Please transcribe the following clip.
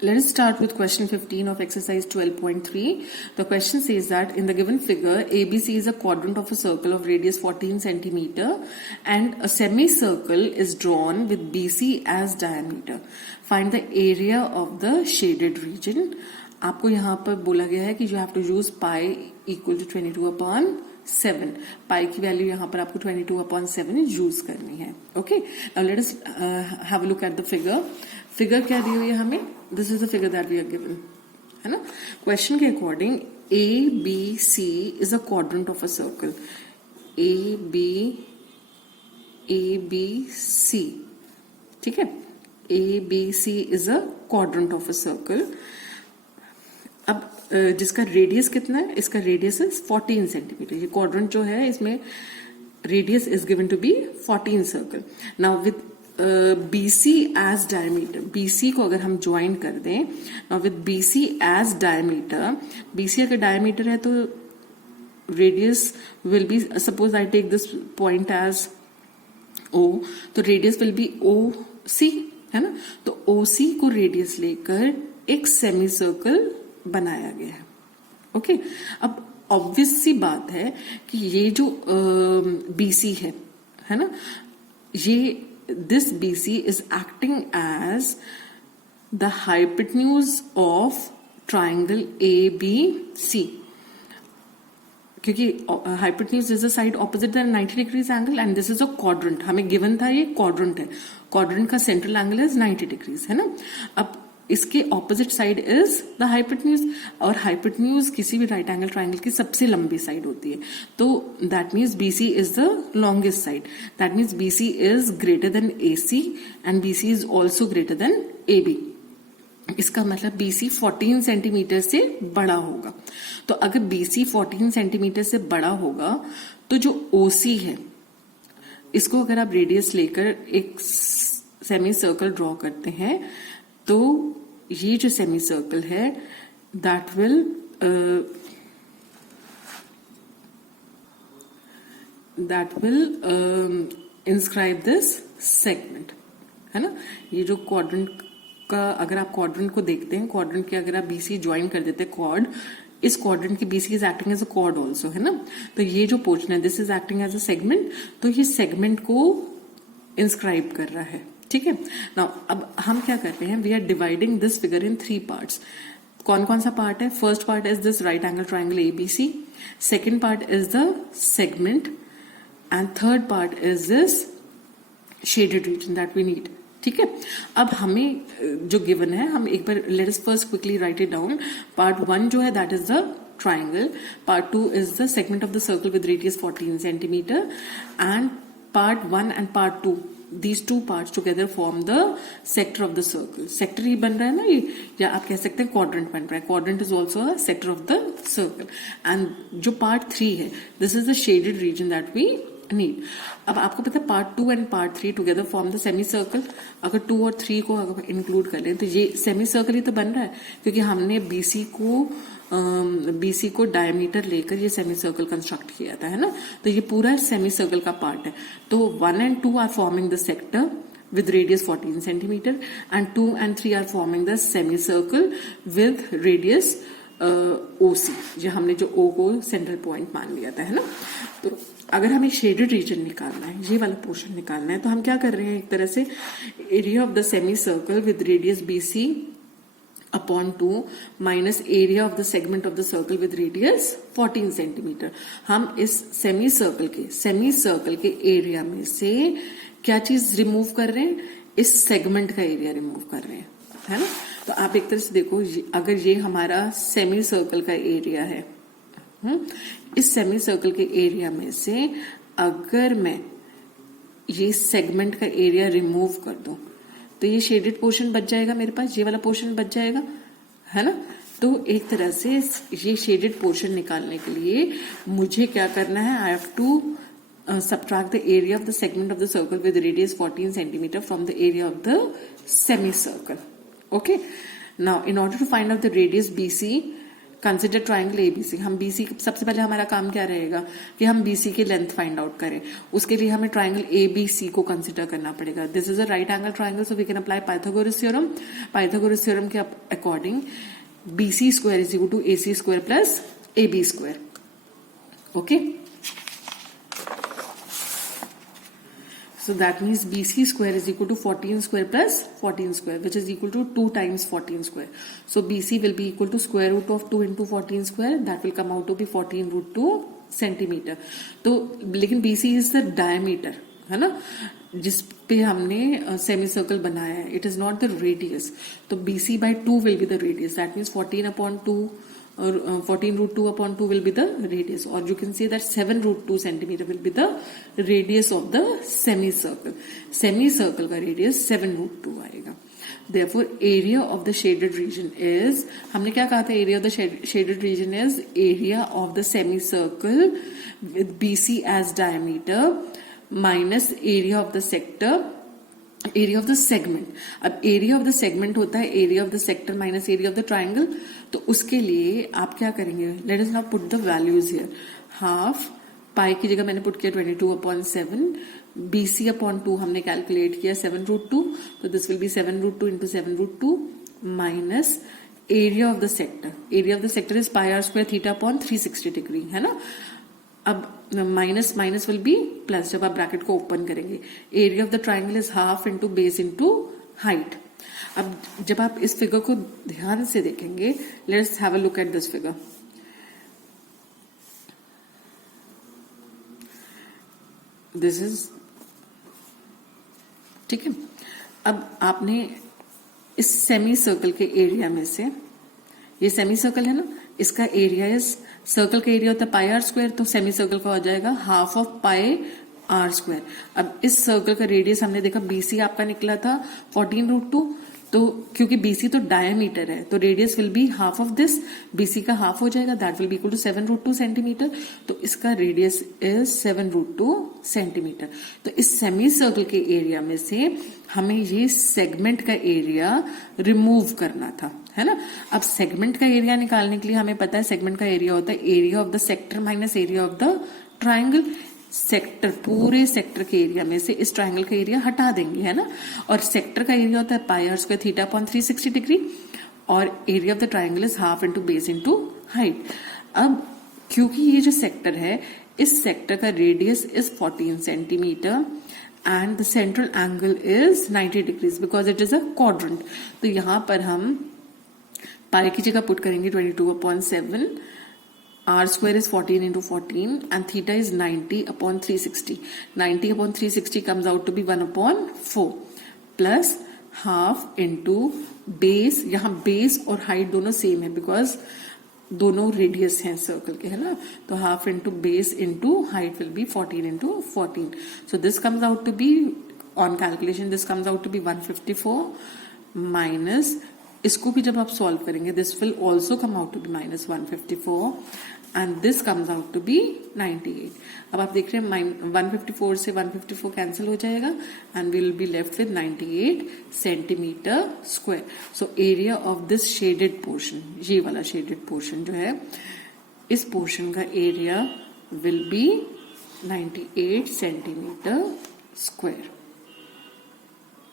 Let us start with question 15 of exercise 12.3. The question says that in the given figure, ABC is a quadrant of a circle of radius 14 centimeter and a semicircle is drawn with BC as diameter. Find the area of the shaded region. आपको यहाँ पर बोला गया है कि you have to use pi equal to 22/7. पाई की value यहाँ पर आपको 22/7 यूज करनी है. Okay, now let us have a look at the figure. Figure क्या दी हुई है हमें? This is the figure that we are given, है ना. क्वेश्चन के according ABC is a quadrant of a circle. ABC, ठीक है. ABC is a quadrant of a circle. अब जिसका रेडियस कितना है? इसका रेडियस इज 14 सेंटीमीटर. ये क्वाड्रेंट जो है इसमें radius is given to B 14 circle. Now with BC as diameter, BC को अगर हम ज्वाइन कर दें, now with BC as diameter, BC अगर डायमीटर है तो radius will be, suppose I take this point as O, तो रेडियस विल बी OC, है ना. तो OC को रेडियस लेकर एक सेमी सर्कल बनाया गया है. ओके, अब ऑब्वियस सी बात है कि ये जो BC है ना, ये this BC is acting as the hypotenuse of triangle ABC, क्योंकि hypotenuse is the side opposite the 90 degrees angle and this is a quadrant. हमें given था ये quadrant है. quadrant का central angle is 90 degrees, है ना. अब इसके opposite side is the hypotenuse, और हाइपोटेन्यूज किसी भी राइट एंगल ट्राइंगल की सबसे लंबी साइड होती है. तो that means BC is the longest side. That means BC is greater than AC and BC is also greater than AB. इसका मतलब BC 14 सेंटीमीटर से बड़ा होगा. तो अगर BC 14 सेंटीमीटर से बड़ा होगा तो जो OC है, इसको अगर आप रेडियस लेकर एक सेमी सर्कल ड्रॉ करते हैं तो ये जो सेमी सर्कल है that will inscribe this segment, है ना. ये जो क्वाड्रेंट का, अगर आप क्वाड्रेंट को देखते हैं, क्वाड्रेंट के अगर आप BC ज्वाइन कर देते हैं क्वाड, इस क्वाड्रेंट की BC is acting as a quad also, है ना. तो ये जो पोर्शन है this is acting as a segment, तो ये सेगमेंट को इंस्क्राइब कर रहा है. ठीक है. नाउ अब हम क्या कर रहे हैं, we are dividing this figure in 3 parts. कौन कौन सा पार्ट है? First part is this right angle triangle ABC, second part is the segment and third part is this shaded region that we need. ठीक है. अब हमें जो given है, हम एक बार let us first quickly write it down. Part 1 जो है that is the triangle, part 2 is the segment of the circle with radius 14 centimeter, and part 1 and part 2, these two parts together form the sector of the circle. sector ही बन रहा है ना ये, या आप कह सकते हैं quadrant बन रहा है. quadrant is also a sector of the circle. and जो part 3 है, this is the shaded region that we need. अब आपको पता है part 2 and part 3 together form the semicircle. अगर 2 और 3 को अगर इंक्लूड कर लें तो ये semicircle ही तो बन रहा है, क्योंकि हमने BC को डायमीटर लेकर ये सेमी सर्कल कंस्ट्रक्ट किया था, है ना. तो ये पूरा सेमी सर्कल का पार्ट है. तो 1 and 2 are forming the sector with radius 14 centimeter and 2 and 3 are forming the semicircle with radius OC, जो हमने जो O को सेंट्रल पॉइंट मान लिया था, है ना. तो अगर हमें शेडेड रीजन निकालना है, ये वाला पोर्शन निकालना है, तो हम क्या कर रहे हैं, एक तरह से area of the semi circle with radius BC upon 2 minus area of the segment of the circle with radius 14 centimetre. हम इस सेमी सर्कल के एरिया में से क्या चीज रिमूव कर रहे हैं? इस सेगमेंट का एरिया रिमूव कर रहे हैं, है ना. तो आप एक तरह से देखो, अगर ये हमारा सेमी सर्कल का एरिया है, इस सेमी सर्कल के एरिया में से अगर मैं ये सेगमेंट का एरिया रिमूव कर दूं तो ये शेडेड पोर्शन बच जाएगा मेरे पास, ये वाला पोर्शन बच जाएगा, है ना. तो एक तरह से ये शेडेड पोर्शन निकालने के लिए मुझे क्या करना है, I have to subtract the area of the segment of the circle with radius 14 centimeter from the area of the semicircle. Okay. Now, in order to find out the radius BC, consider triangle ABC. हम BC, सबसे पहले हमारा काम क्या रहेगा कि हम BC की लेंथ फाइंड आउट करें। उसके लिए हमें ट्राइंगल एबीसी को कंसिडर करना पड़ेगा। This is a right angle triangle, so we can apply Pythagoras theorem. Pythagoras theorem के according BC square is equal to AC square plus AB square. Okay, so that means BC square is equal to 14 square plus 14 square, which is equal to 2 times 14 square. So BC will be equal to square root of 2 into 14 square. That will come out to be 14 root 2 centimeter. तो लेकिन BC is the diameter, है ना, जिस पे हमने semi circle बनाया है. It is not the radius. तो BC by 2 will be the radius. That means 14 upon 2 or 14 root 2 upon 2 will be the radius, or you can say that 7 root 2 centimeter will be the radius of the semicircle. Semicircle का radius 7 root 2 आएगा. Therefore area of the shaded region is, हमने क्या कहा था, area of the shaded region is area of the semicircle with BC as diameter minus area of the sector, area of the segment. अब area of the segment होता है area of the sector minus area of the triangle. तो उसके लिए आप क्या करेंगे, let us now put the values here. Half पाई की जगह मैंने पुट किया 22/7, BC अपॉन 2 हमने कैलकुलेट किया 7 रूट 2, तो this will be 7 root 2 into 7 root 2 minus area of the sector. Area of the sector is pi are square theta upon 360 degree, है ना. अब minus minus will be plus जब आप bracket को open करेंगे. Area of the triangle is half into base into height. अब जब आप इस फिगर को ध्यान से देखेंगे, let's have a look at this figure. This is, ठीक है. अब आपने इस सेमी सर्कल के एरिया में से, ये सेमी सर्कल है ना, इसका एरिया इज, सर्कल का एरिया होता है पाई आर स्क्वायर, तो सेमी सर्कल का हो जाएगा half of pi are square. अब इस सर्कल का रेडियस हमने देखा BC आपका निकला था 14 रूट 2, तो क्योंकि BC तो डायमीटर है तो radius will be half of this, BC का हाफ हो जाएगा, that will be equal to 7 root 2 centimetre. तो इसका रेडियस इज 7 रूट 2 सेंटीमीटर. तो इस सेमी सर्कल के एरिया में से हमें ये सेगमेंट का एरिया रिमूव करना था, है ना. अब सेगमेंट का एरिया निकालने के लिए हमें पता है सेगमेंट का एरिया होता है area of the sector minus area of the triangle. Sector, पूरे सेक्टर के एरिया में से इस ट्राइंगल का एरिया हटा देंगे, है ना. और सेक्टर का एरिया होता है pi are square theta upon 360 degree, और area of the triangle is half into base into height. अब क्योंकि ये जो सेक्टर है, इस सेक्टर का radius is 14 centimetre and the central angle is 90 degrees because it is a quadrant. तो यहां पर हम पाई की जगह पुट करेंगे 22/7, are square is 14 into 14 and theta is 90/360. 90/360 comes out to be 1/4 plus half into base. यहाँ base और height दोनों सेम है बिकॉज दोनों रेडियस हैं सर्कल के, है ना. तो half into base into height will be 14 into 14. So this comes out to be, on calculation this comes out to be 154 minus, इसको भी जब आप सॉल्व करेंगे this will also come out to be minus 154 and this comes out to be 98. अब आप देख रहे हैं 154 से 154 कैंसिल हो जाएगा and we will be left with 98 centimetre square. So area of this shaded portion, ये वाला शेडेड पोर्शन जो है, इस पोर्शन का area will be 98 centimetre square.